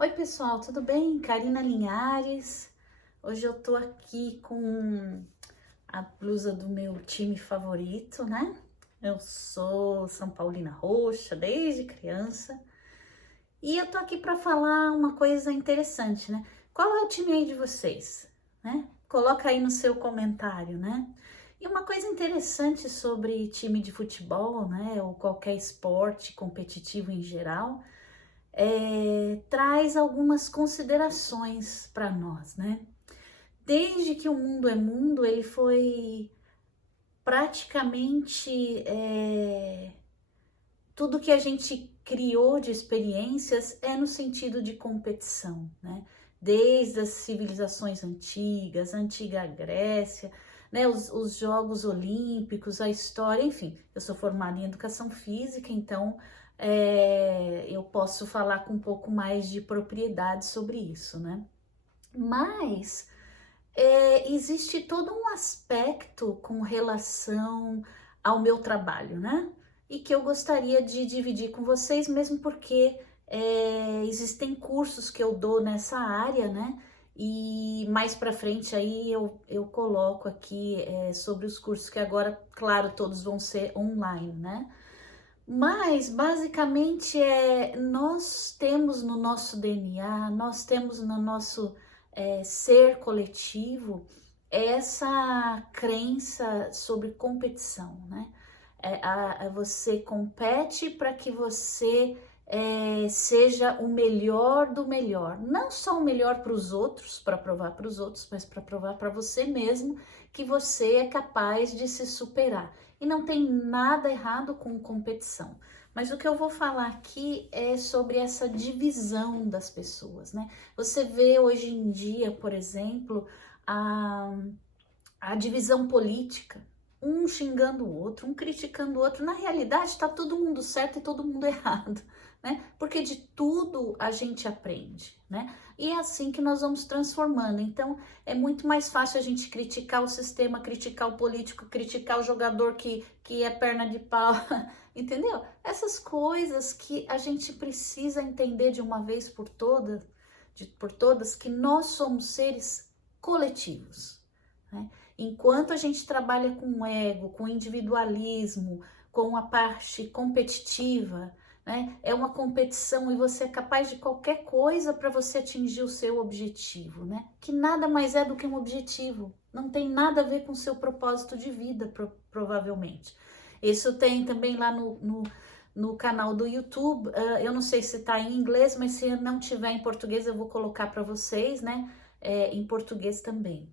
Oi pessoal, tudo bem? Karina Linhares. Hoje eu tô aqui com a blusa do meu time favorito, né? Eu sou São Paulina Roxa desde criança e eu tô aqui para falar uma coisa interessante, né? Qual é o time aí de vocês, né? Coloca aí no seu comentário, né? E uma coisa interessante sobre time de futebol, né? Ou qualquer esporte competitivo em geral traz algumas considerações para nós, né? Desde que o mundo é mundo, ele foi praticamente tudo que a gente criou de experiências é no sentido de competição, né? Desde as civilizações antigas, a antiga Grécia, né? Os Jogos Olímpicos, a história, enfim. Eu sou formada em Educação Física, então eu posso falar com um pouco mais de propriedade sobre isso, né? Mas existe todo um aspecto com relação ao meu trabalho, né? E que eu gostaria de dividir com vocês, mesmo porque existem cursos que eu dou nessa área, né? E mais para frente aí eu coloco aqui sobre os cursos que agora, claro, todos vão ser online, né? Mas basicamente nós temos no nosso DNA, nós temos no nosso ser coletivo essa crença sobre competição, né? Você compete para que você seja o melhor do melhor, não só o melhor para os outros, para provar para os outros, mas para provar para você mesmo que você é capaz de se superar. E não tem nada errado com competição. Mas o que eu vou falar aqui é sobre essa divisão das pessoas, né? Você vê hoje em dia, por exemplo, a, a divisão política, um xingando o outro, um criticando o outro. Na realidade, está todo mundo certo e todo mundo errado, né? Porque de tudo a gente aprende, né? E é assim que nós vamos transformando. Então, é muito mais fácil a gente criticar o sistema, criticar o político, criticar o jogador que é perna de pau, entendeu? Essas coisas que a gente precisa entender de uma vez por todas, que nós somos seres coletivos, né? Enquanto a gente trabalha com ego, com individualismo, com a parte competitiva, né? É uma competição e você é capaz de qualquer coisa para você atingir o seu objetivo, né? Que nada mais é do que um objetivo. Não tem nada a ver com o seu propósito de vida, provavelmente. Isso tem também lá no canal do YouTube. Eu não sei se está em inglês, mas se não tiver em português, eu vou colocar para vocês, né? Em português também.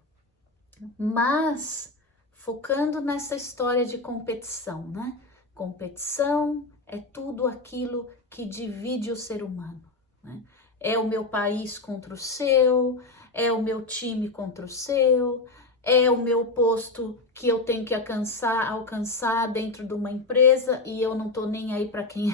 Mas focando nessa história de competição, né? Competição é tudo aquilo que divide o ser humano, né? É o meu país contra o seu, é o meu time contra o seu, é o meu posto que eu tenho que alcançar dentro de uma empresa e eu não tô nem aí para quem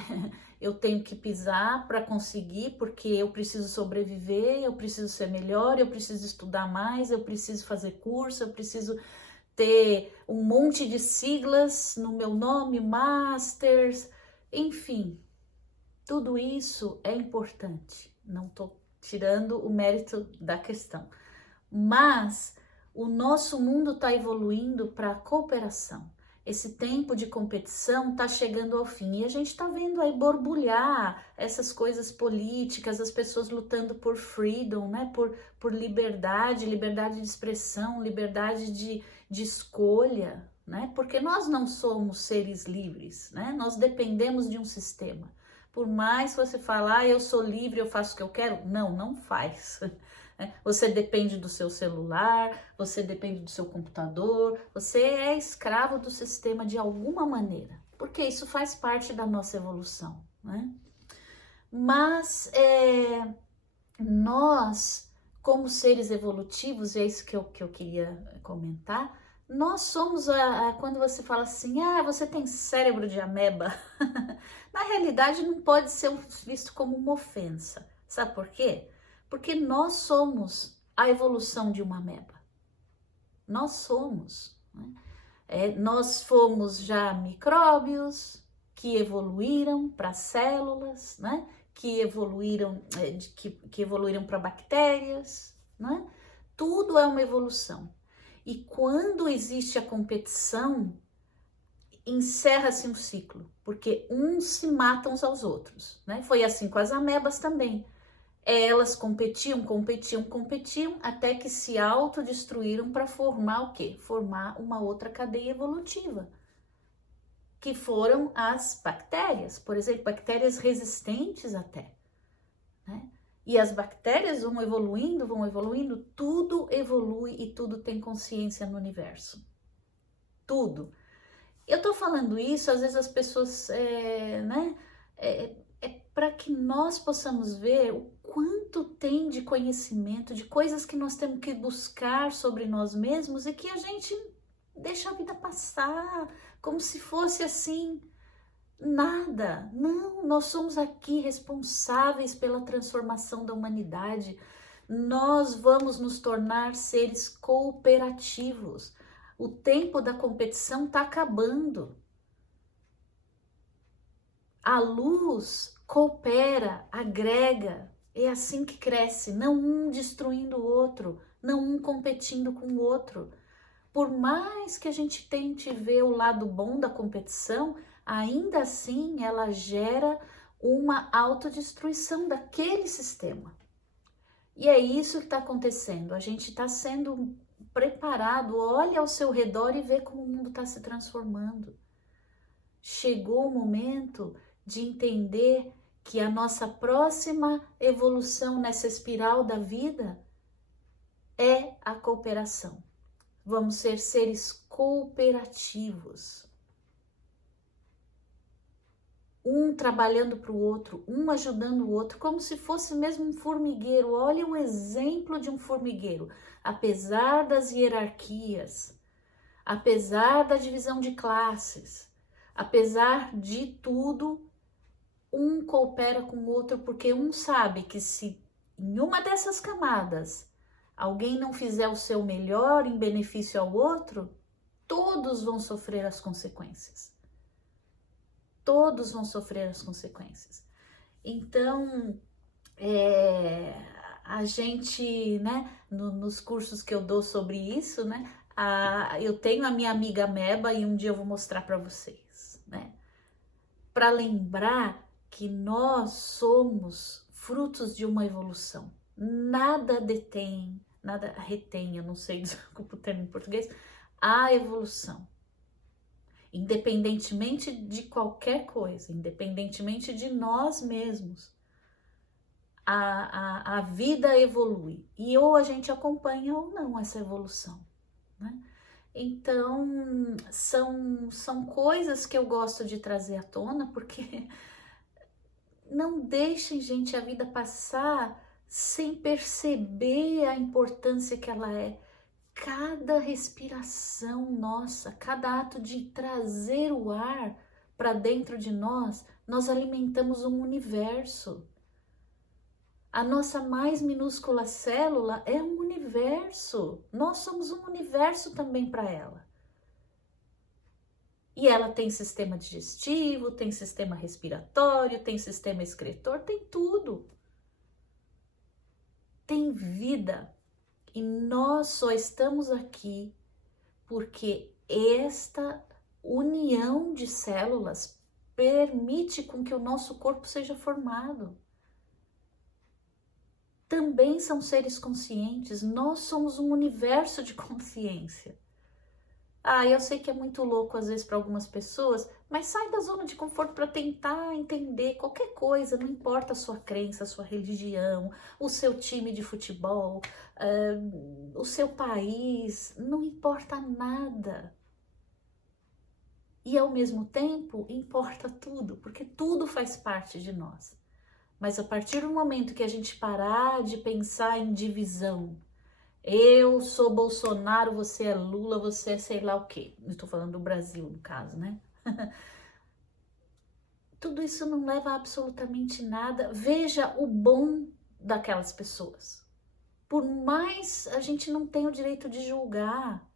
eu tenho que pisar para conseguir, porque eu preciso sobreviver, eu preciso ser melhor, eu preciso estudar mais, eu preciso fazer curso, eu preciso ter um monte de siglas no meu nome, masters, enfim, tudo isso é importante. Não estou tirando o mérito da questão, mas o nosso mundo está evoluindo para a cooperação. Esse tempo de competição está chegando ao fim e a gente está vendo aí borbulhar essas coisas políticas, as pessoas lutando por freedom, né? Por liberdade, liberdade de expressão, liberdade de escolha, né? Porque nós não somos seres livres, né? Nós dependemos de um sistema. Por mais que você falar, eu sou livre, eu faço o que eu quero, não faz. Você depende do seu celular, você depende do seu computador, você é escravo do sistema de alguma maneira, porque isso faz parte da nossa evolução, né? Mas nós, como seres evolutivos, e é isso que eu queria comentar, nós somos, quando você fala assim, você tem cérebro de ameba, na realidade não pode ser visto como uma ofensa, sabe por quê? Porque nós somos a evolução de uma ameba. Nós somos. Né? Nós fomos já micróbios que evoluíram para células, né? que evoluíram, que evoluíram para bactérias, né? Tudo é uma evolução. E quando existe a competição, encerra-se um ciclo, porque uns se matam uns aos outros, né? Foi assim com as amebas também. Elas competiam, até que se autodestruíram para formar o quê? Formar uma outra cadeia evolutiva, que foram as bactérias, por exemplo, bactérias resistentes até, né? E as bactérias vão evoluindo, tudo evolui e tudo tem consciência no universo. Tudo. Eu tô falando isso, às vezes as pessoas, né? É para que nós possamos ver o quanto tem de conhecimento, de coisas que nós temos que buscar sobre nós mesmos e que a gente deixa a vida passar, como se fosse assim, nada. Não, nós somos aqui responsáveis pela transformação da humanidade. Nós vamos nos tornar seres cooperativos. O tempo da competição está acabando. A luz coopera, agrega, é assim que cresce, não um destruindo o outro, não um competindo com o outro. Por mais que a gente tente ver o lado bom da competição, ainda assim ela gera uma autodestruição daquele sistema. E é isso que está acontecendo, a gente está sendo preparado, olha ao seu redor e vê como o mundo está se transformando. Chegou o momento de entender que a nossa próxima evolução nessa espiral da vida é a cooperação. Vamos ser seres cooperativos. Um trabalhando para o outro, um ajudando o outro, como se fosse mesmo um formigueiro. Olha o exemplo de um formigueiro. Apesar das hierarquias, apesar da divisão de classes, apesar de tudo, um coopera com o outro, porque um sabe que se em uma dessas camadas alguém não fizer o seu melhor em benefício ao outro, todos vão sofrer as consequências. Todos vão sofrer as consequências. Então, a gente, né, nos cursos que eu dou sobre isso, né, eu tenho a minha amiga ameba e um dia eu vou mostrar para vocês, né, para lembrar que nós somos frutos de uma evolução. Nada detém, nada retém, eu não sei desculpa o termo em português, a evolução. Independentemente de qualquer coisa, independentemente de nós mesmos, a vida evolui. E ou a gente acompanha ou não essa evolução, né? Então, são coisas que eu gosto de trazer à tona, porque não deixem, gente, a vida passar sem perceber a importância que ela é. Cada respiração nossa, cada ato de trazer o ar para dentro de nós, nós alimentamos um universo. A nossa mais minúscula célula é um universo. Nós somos um universo também para ela. E ela tem sistema digestivo, tem sistema respiratório, tem sistema excretor, tem tudo. Tem vida. E nós só estamos aqui porque esta união de células permite com que o nosso corpo seja formado. Também são seres conscientes, nós somos um universo de consciência. Eu sei que é muito louco às vezes para algumas pessoas, mas sai da zona de conforto para tentar entender qualquer coisa, não importa a sua crença, a sua religião, o seu time de futebol, o seu país, não importa nada. E ao mesmo tempo importa tudo, porque tudo faz parte de nós. Mas a partir do momento que a gente parar de pensar em divisão, eu sou Bolsonaro, você é Lula, você é sei lá o quê. Eu tô falando do Brasil, no caso, né? Tudo isso não leva a absolutamente nada. Veja o bom daquelas pessoas. Por mais a gente não tem o direito de julgar.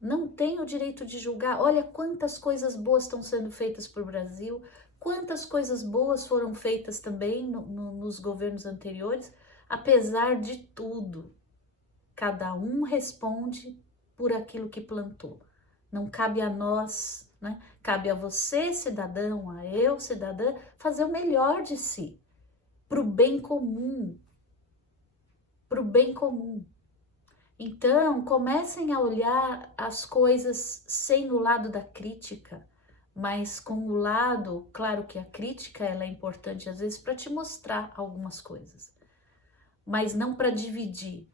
Não tem o direito de julgar. Olha quantas coisas boas estão sendo feitas para o Brasil, Quantas coisas boas foram feitas também nos governos anteriores, apesar de tudo. Cada um responde por aquilo que plantou. Não cabe a nós, né? Cabe a você, cidadão, a eu, cidadã, fazer o melhor de si, para o bem comum, para o bem comum. Então, comecem a olhar as coisas sem o lado da crítica, mas com o lado, claro que a crítica ela é importante às vezes para te mostrar algumas coisas, mas não para dividir.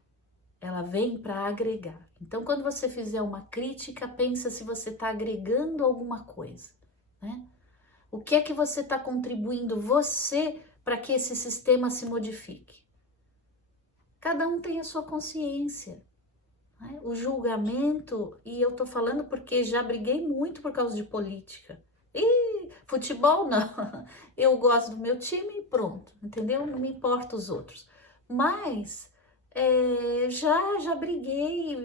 Ela vem para agregar. Então, quando você fizer uma crítica, pensa se você está agregando alguma coisa, né? O que é que você está contribuindo você para que esse sistema se modifique? Cada um tem a sua consciência, né? O julgamento, e eu tô falando porque já briguei muito por causa de política. E futebol não. Eu gosto do meu time e pronto, entendeu? Não me importa os outros. Mas já briguei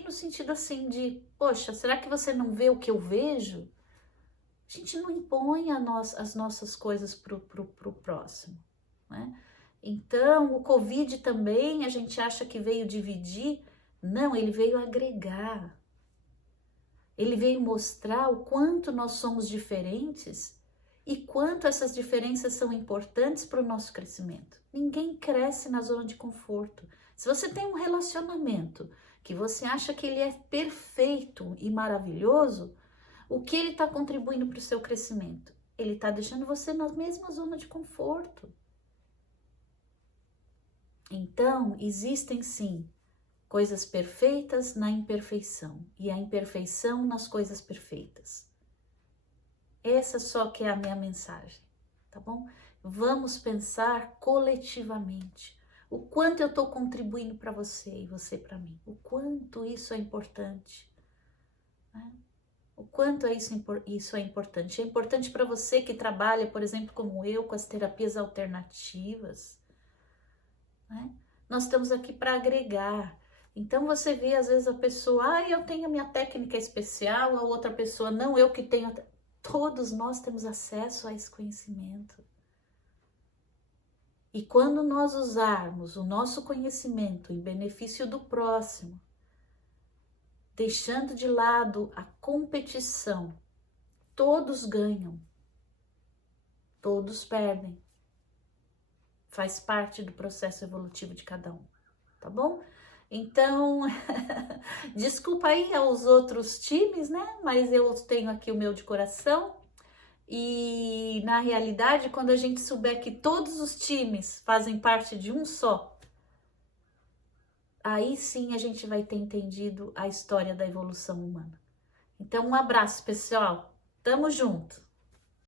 no sentido assim de, poxa, será que você não vê o que eu vejo? A gente não impõe as nossas coisas pro próximo, né? Então, o Covid também, a gente acha que veio dividir. Não, ele veio agregar. Ele veio mostrar o quanto nós somos diferentes e quanto essas diferenças são importantes para o nosso crescimento. Ninguém cresce na zona de conforto. Se você tem um relacionamento que você acha que ele é perfeito e maravilhoso, o que ele está contribuindo para o seu crescimento? Ele está deixando você na mesma zona de conforto. Então, existem sim coisas perfeitas na imperfeição e a imperfeição nas coisas perfeitas. Essa só que é a minha mensagem, tá bom? Vamos pensar coletivamente. O quanto eu estou contribuindo para você e você para mim. O quanto isso é importante, né? O quanto isso é importante. É importante para você que trabalha, por exemplo, como eu, com as terapias alternativas, né? Nós estamos aqui para agregar. Então você vê às vezes a pessoa, eu tenho a minha técnica especial, a outra pessoa, não, eu que tenho. Todos nós temos acesso a esse conhecimento. E quando nós usarmos o nosso conhecimento em benefício do próximo, deixando de lado a competição, todos ganham, todos perdem. Faz parte do processo evolutivo de cada um, tá bom? Então, desculpa aí aos outros times, né? Mas eu tenho aqui o meu de coração. E na realidade, quando a gente souber que todos os times fazem parte de um só, aí sim a gente vai ter entendido a história da evolução humana. Então, um abraço, pessoal. Tamo junto!